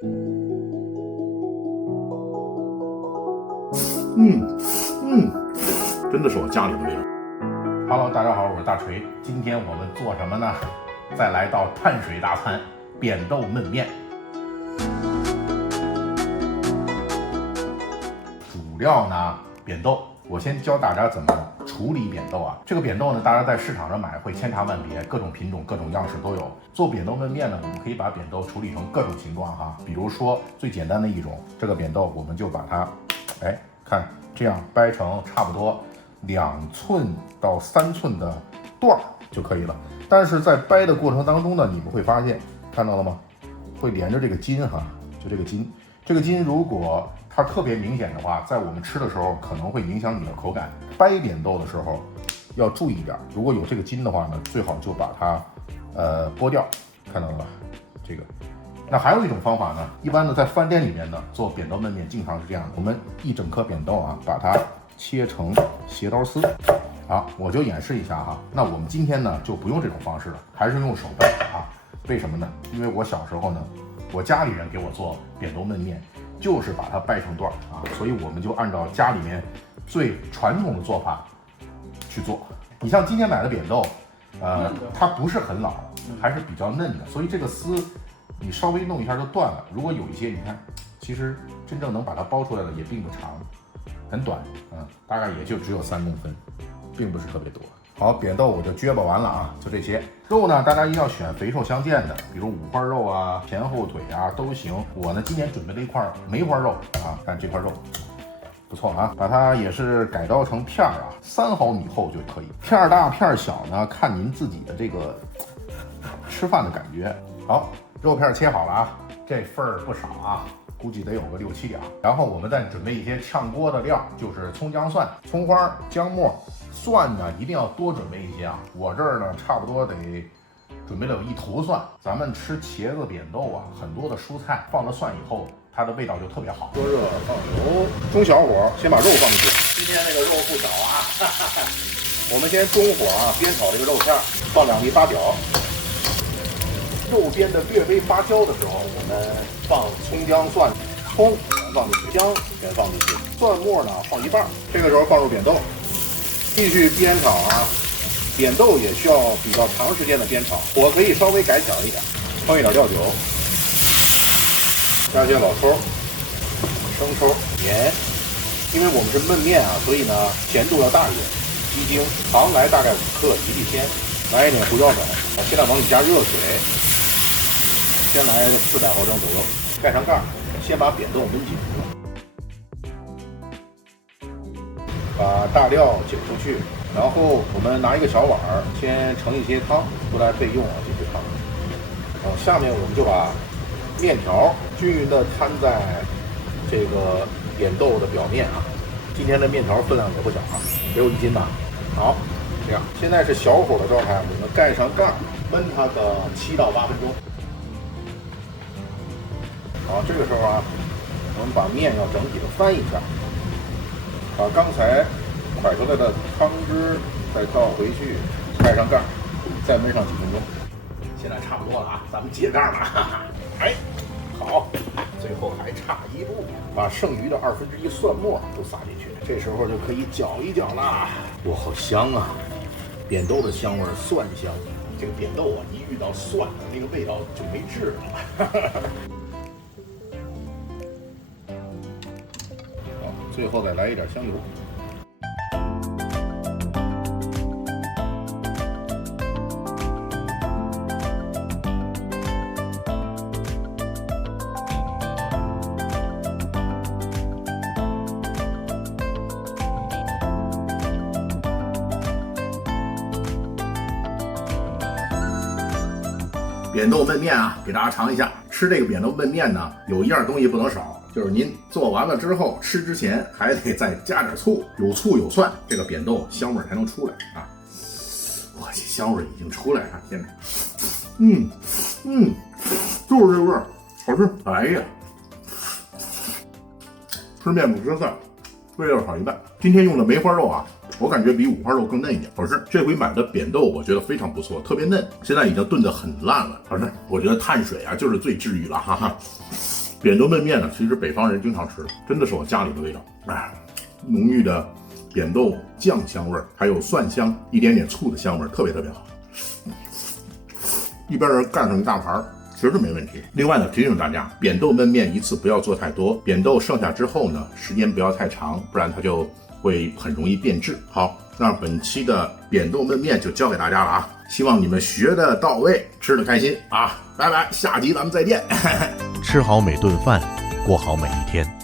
真的是我家里的味道。Hello， 大家好，我是大锤。今天我们做什么呢？再来道碳水大餐——扁豆焖面。主料呢，扁豆。我先教大家怎么处理扁豆啊。这个扁豆呢，大家在市场上买会千差万别，各种品种、各种样式都有。做扁豆焖面呢，我们可以把扁豆处理成各种形状哈。比如说最简单的一种，这个扁豆我们就把它，看这样掰成差不多2寸到3寸的段儿就可以了。但是在掰的过程当中呢，你们会发现，看到了吗？会连着这个筋哈，就这个筋。这个筋如果它特别明显的话，在我们吃的时候可能会影响你的口感。掰扁豆的时候要注意一点，如果有这个筋的话呢，最好就把它剥掉，看到了吧？这个。那还有一种方法呢，一般的在饭店里面呢做扁豆焖面经常是这样的，我们一整颗扁豆啊，把它切成斜刀丝。好，我就演示一下哈。那我们今天呢就不用这种方式了，还是用手掰啊。为什么呢？因为我小时候呢，我家里人给我做扁豆焖面，就是把它掰成段啊，所以我们就按照家里面最传统的做法去做。你像今天买的扁豆，它不是很老，还是比较嫩的，所以这个丝你稍微弄一下就断了。如果有一些，你看，其实真正能把它剥出来的也并不长，很短，大概也就只有3公分，并不是特别多。好，扁豆我就撅巴完了啊，就这些。肉呢，大家一定要选肥瘦相间的，比如五花肉啊、前后腿啊都行。我呢今年准备了一块梅花肉啊，看这块肉不错啊，把它也是改刀成片儿啊，3毫米厚就可以。片儿大片儿小呢，看您自己的这个吃饭的感觉。好，肉片切好了啊，这份儿不少啊，估计得有个6、7两。然后我们再准备一些炝锅的料，就是葱姜蒜、葱花、姜末。蒜呢一定要多准备一些啊，我这儿呢差不多得准备了有1头蒜。咱们吃茄子、扁豆啊，很多的蔬菜放了蒜以后，它的味道就特别好。锅热放油，中小火先把肉放进去。今天那个肉不少啊，我们先中火啊煸炒这个肉片，放2粒八角。肉煸的略微发焦的时候，我们放葱姜蒜，葱全放进去，姜全放进去，蒜末呢放1半。这个时候放入扁豆。继续煸炒啊，扁豆也需要比较长时间的煸炒，火可以稍微改小一点，放一点料酒，加些老抽、生抽、盐，因为我们是焖面啊，所以呢咸度要大一点。鸡精、糖来大概5克，吉利鲜，来一点胡椒粉。现在往里加热水，先来400毫升左右，盖上盖，先把扁豆焖紧。把大料挤出去，然后我们拿一个小碗儿，先盛一些汤出来备用啊，这些汤。然后下面我们就把面条均匀的摊在这个扁豆的表面啊。今天的面条分量也不小啊，得有1斤吧。好，这样，现在是小火的状态，我们盖上盖，焖它个7到8分钟。好，这个时候啊，我们把面要整体的翻一下。把刚才蒯出来的汤汁再倒回去，盖上盖，再焖上几分钟。现在差不多了啊，咱们揭盖吧。好，最后还差一步，把剩余的1/2蒜末都撒进去。这时候就可以搅一搅啦。哇，好香啊！扁豆的香味，蒜香。这个扁豆啊，一遇到蒜的那个味道就没治了。最后再来一点香油。扁豆焖面啊，给大家尝一下。吃这个扁豆焖面呢，有一样东西不能少。就是您做完了之后，吃之前还得再加点醋，有醋有蒜，这个扁豆香味才能出来啊！哇，这香味已经出来了，天哪！就是这味儿，好吃！哎呀，吃面不吃菜，味道好一半。今天用的梅花肉啊，我感觉比五花肉更嫩一点。好吃！这回买的扁豆我觉得非常不错，特别嫩，现在已经炖得很烂了。好吃！我觉得碳水啊就是最治愈了，哈哈。扁豆焖面呢，其实北方人经常吃的，真的是我家里的味道。浓郁的扁豆酱香味儿，还有蒜香，一点点醋的香味儿，特别好。一边人干上一大盘，其实没问题。另外呢，提醒大家，扁豆焖面一次不要做太多，扁豆剩下之后呢，时间不要太长，不然它就会很容易变质。好，那本期的扁豆焖面就教给大家了啊，希望你们学的到位，吃的开心啊！拜拜，下集咱们再见。吃好每顿饭，过好每一天。